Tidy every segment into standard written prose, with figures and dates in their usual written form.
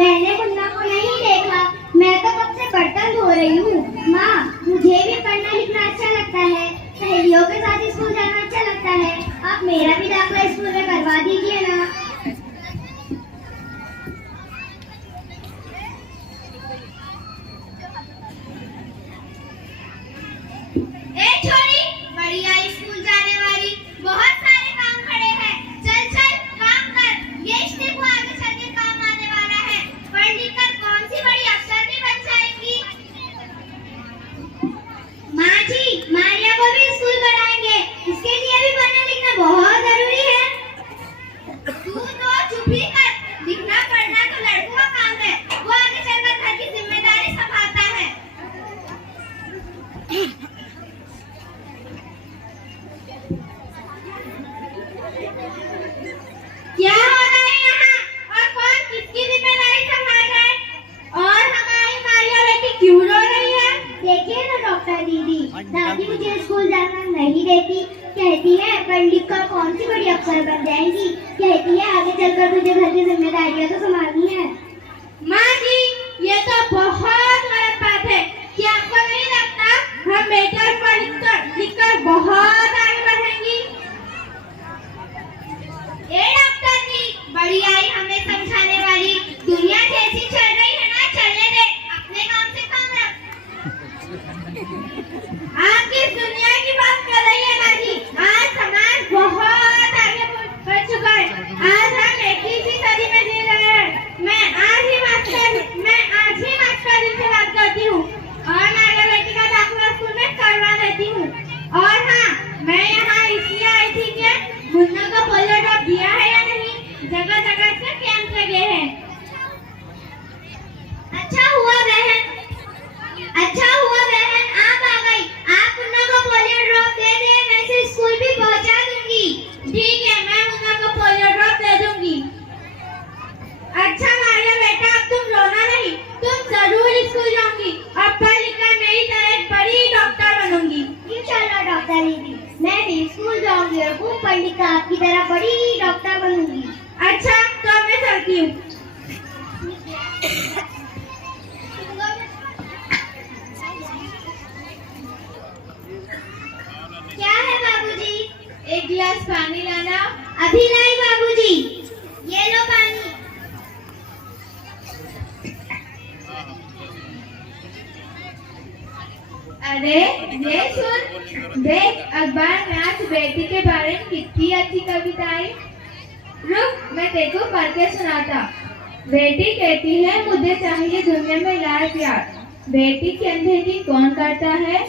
मैंने मुन्ना को नहीं देखा। मैं तो कब से बर्तन धो रही हूँ। माँ, मुझे भी पढ़ना लिखना अच्छा लगता है, सहेलियों के साथ स्कूल जाना अच्छा लगता है। आप मेरा भी दाखिला स्कूल में करवा दीजिए ना। ए छोरी, बड़ी आई स्कूल जाने वाली, बहुत सारे काम खड़े हैं। चल चल काम कर, ये रिश्ते को आगे चल के काम आने वाला है। पढ़ लिख कर कौन सी बड़ी अफसर भी बन जाएंगी। माँ जी, मारिया को भी स्कूल पढ़ाएंगे, इसके लिए भी पढ़ना लिखना बहुत जरूरी है। तू तो चुप ही कर, लिखना पढ़ना तो लड़कों का काम है, वो आगे चलकर घर की जिम्मेदारी संभालता है। क्या हो रहा है यहाँ और कौन किसकी जिम्मेदारी संभाल रहा है? और हमारी मारिया बेटी क्यों रो रही है? देखिए ना डॉक्टर दीदी, दादी मुझे स्कूल जाना नहीं देती, कहती है पढ़ लिख कर कौन सी बड़ी अफसर बन जाएगी, कहती है आगे चलकर तुझे घर की जिम्मेदारियां तो संभालनी है। माँ जी, ये तो बहुत गलत बात है। क्या आपको नहीं लगता हम बेटा पढ़ लिख कर बहुत आगे बढ़ेंगी? ए डॉक्टर जी, बड़ी आई हमें समझाने वाली, दुनिया जैसी चल रही है ना चलने दे, अपने काम से काम रख। आप किस दुनिया की बात कर रही है माँ जी? आज समाज बहुत आगे बढ़ चुका है। आज हम 21वीं सदी में जी रहे हैं। मैं आज ही मास्टर से बात करती हूँ और मेरे बेटी का दाखिला स्कूल में करवा देती हूँ। और हाँ, मैं यहाँ इसलिए आई थी कि मुन्ना को पोलियो ड्रॉप दिया है या नहीं, जगह जगह से कैंप लगे हैं। अच्छा हुआ बहन आप आ गई। आप मुन्ना को पोलियो ड्रॉप दे दें, मैं इसे स्कूल भी पहुंचा दूंगी। ठीक है, मैं मुन्ना को पोलियो ड्रॉप दे दूंगी। अच्छा मारिया बेटा, अब तुम रोना नहीं, तुम जरूर स्कूल जाऊंगी और पढ़ लिखकर मेरी तरह एक बड़ी डॉक्टर बनूंगी। इंशाल्लाह डॉक्टर दीदी, मैं भी स्कूल जाऊंगी और खूब पढ़ लिख कर आपकी तरह बड़ी डॉक्टर बनूंगी। अच्छा, तो मैं चलती हूँ। क्या है बाबूजी? एक गिलास पानी लाना। अभी लाई बाबूजी, ये लो पानी। अरे ये सुन, देख अखबार में आज बेटी के बारे में कितनी अच्छी कविता आई। रुक, मैं तेरे को पढ़ के सुनाता। बेटी कहती है मुझे चाहिए दुनिया में लाड़ प्यार, बेटी की अनदेखी कौन करता है,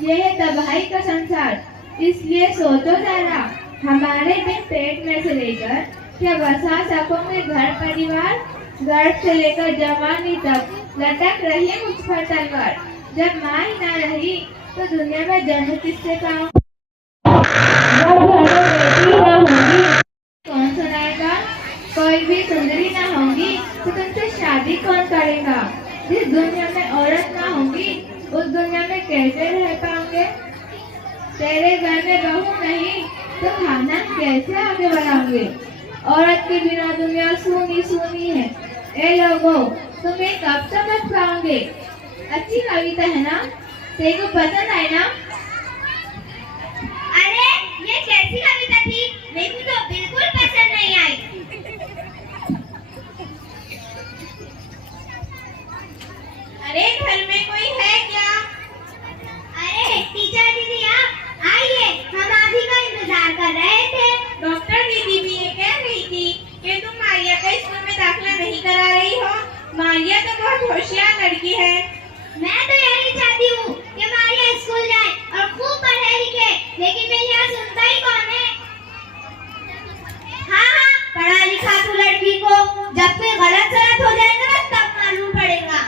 यह है तबाही का संसार। इसलिए सोचो जरा, हमारे बिन पेट में से लेकर क्या बसा सकोगे घर परिवार, गर्भ से लेकर जवानी तक लटक रही है मुझ पर तलवार। जब माँ ही ना रही तो दुनिया में जन्म किससे पाऊं, जब घर में बेटी ना होगी कौन सुनाएगा, कोई भी सुंदरी ना होगी तो तुमसे शादी कौन करेगा। जिस दुनिया में औरत ना होगी उस दुनिया में कैसे रह पाओगे। तेरे घर में बहू नहीं तो खाना कैसे आगे बढ़ाओगे। औरत के बिना दुनिया सूनी सूनी है। ए लोगों, तुम्हें कब समझ पाओगे। अच्छी कविता है ना, तेरे को पसंद आई ना? अरे ये कैसी कविता थी, मेरे को तो बिल्कुल पसंद नहीं आई। अरे घर में कोई है क्या? अरे टीचर दीदी आप आइए, हम आप ही का इंतजार कर रहे थे। डॉक्टर दीदी भी ये कह रही थी कि तुम मारिया का स्कूल में दाखिला नहीं करा रही हो। मारिया तो बहुत होशियार लड़की है। मैं तो यही चाहती हूँ कि मारिया स्कूल जाए और खूब पढ़े लिखे, लेकिन मेरी यहाँ सुनता ही कौन है। हाँ, पढ़ा लिखा तो लड़की को जब कोई गलत सलत हो जाएगा ना तब मालूम पड़ेगा।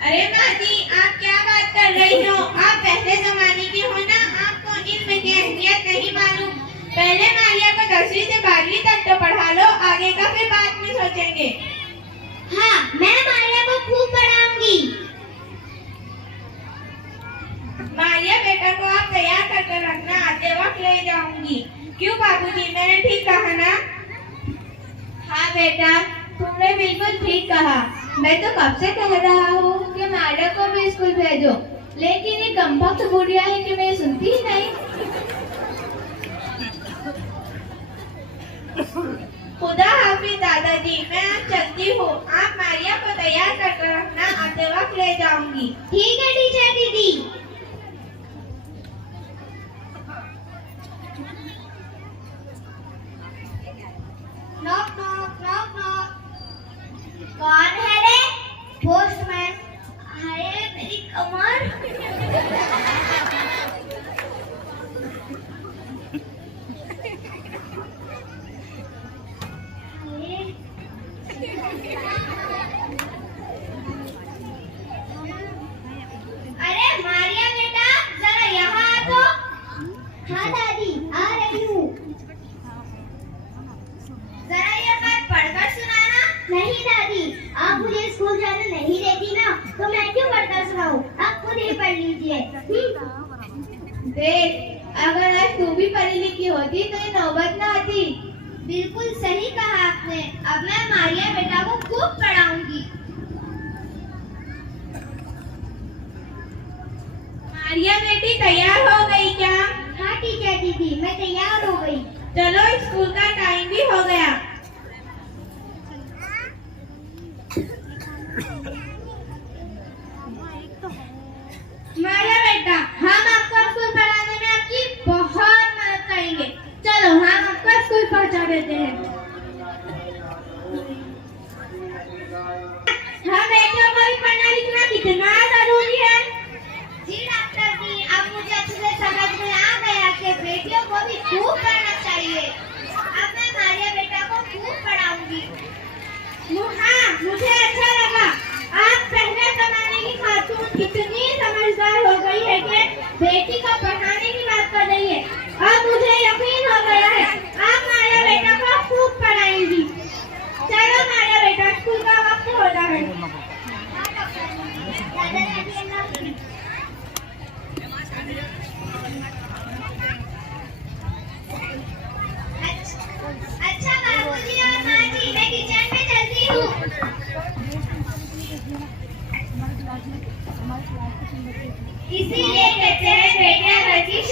अरे माँ जी, आप क्या बात कर रही हो, आप पहले जमाने की हो ना, आपको इल्म की अहमियत नहीं मालूम। पहले मारिया को 10वीं से 12वीं तक तो पढ़ा लो, आगे का फिर बाद में सोचेंगे। हाँ, मैं मारिया को खूब पढ़ाऊंगी। मारिया बेटा को आप तैयार करके रखना, आते वक्त ले जाऊंगी। क्यों बाबूजी, मैंने ठीक कहा ना? हाँ बेटा, तुम तुमने बिल्कुल ठीक कहा। मैं तो कब से कह रहा हूँ कि मारिया को भी स्कूल भेजो, लेकिन ये कमबख्त बुढ़िया है कि मैं सुनती ही नहीं। खुदा हाफिज दादाजी, मैं आज चलती हूँ। आप मारिया को तैयार करके रखना, आते वक्त ले जाऊंगी। ठीक है टीचर दीदी। Knock knock knock knock. कौन है रे? पोस्टमैन। हाय मेरी कमर। अरे मारिया बेटा, जरा यहाँ आ तो। हाँ दादी, आ रही हूँ। जरा ये बात पढ़कर सुनाना। नहीं दादी, आप मुझे स्कूल जाने नहीं देती ना, तो मैं क्यों पढ़कर सुनाऊं? आप खुद ही पढ़ लीजिए। देख, अगर आज तू भी पढ़ी लिखी होती तो ये नौबत ना आती। बिल्कुल सही कहा आपने। अब मैं मारिया बेटा को खूब पढ़ाऊंगी। मारिया बेटी तैयार हो गई क्या? हाँ टीचर दीदी, मैं तैयार हो गई। चलो स्कूल का टाइम भी हो गया। मारिया बेटा, हम आपको स्कूल पढ़ाने में आपकी बहुत मदद करेंगे। चलो हम आपको स्कूल पहुंचा देते हैं। हम बेटियों को भी पढ़ना लिखना कितना जरूरी है। जी डॉक्टर जी, अब मुझे अच्छे से समझ में आ गया कि बेटियों को भी खूब पढ़ना चाहिए। अब मैं मारिया बेटा को खूब पढ़ाऊंगी। हाँ, मुझे अच्छा लगा। आप पहले जमाने की खातून इतनी समझदार हो गई है कि बेटी को पढ़ाने की बात कर रही है। अब मुझे यकीन हो गया है, आप मारिया बेटा को खूब पढ़ाएंगी। चलो मारिया बेटा, स्कूल का वक्त हो रहा है। अच्छा बाबूजी और माँ जी, मैं किचन में चलती हूँ। इसीलिए कहते हैं बेटियां घर की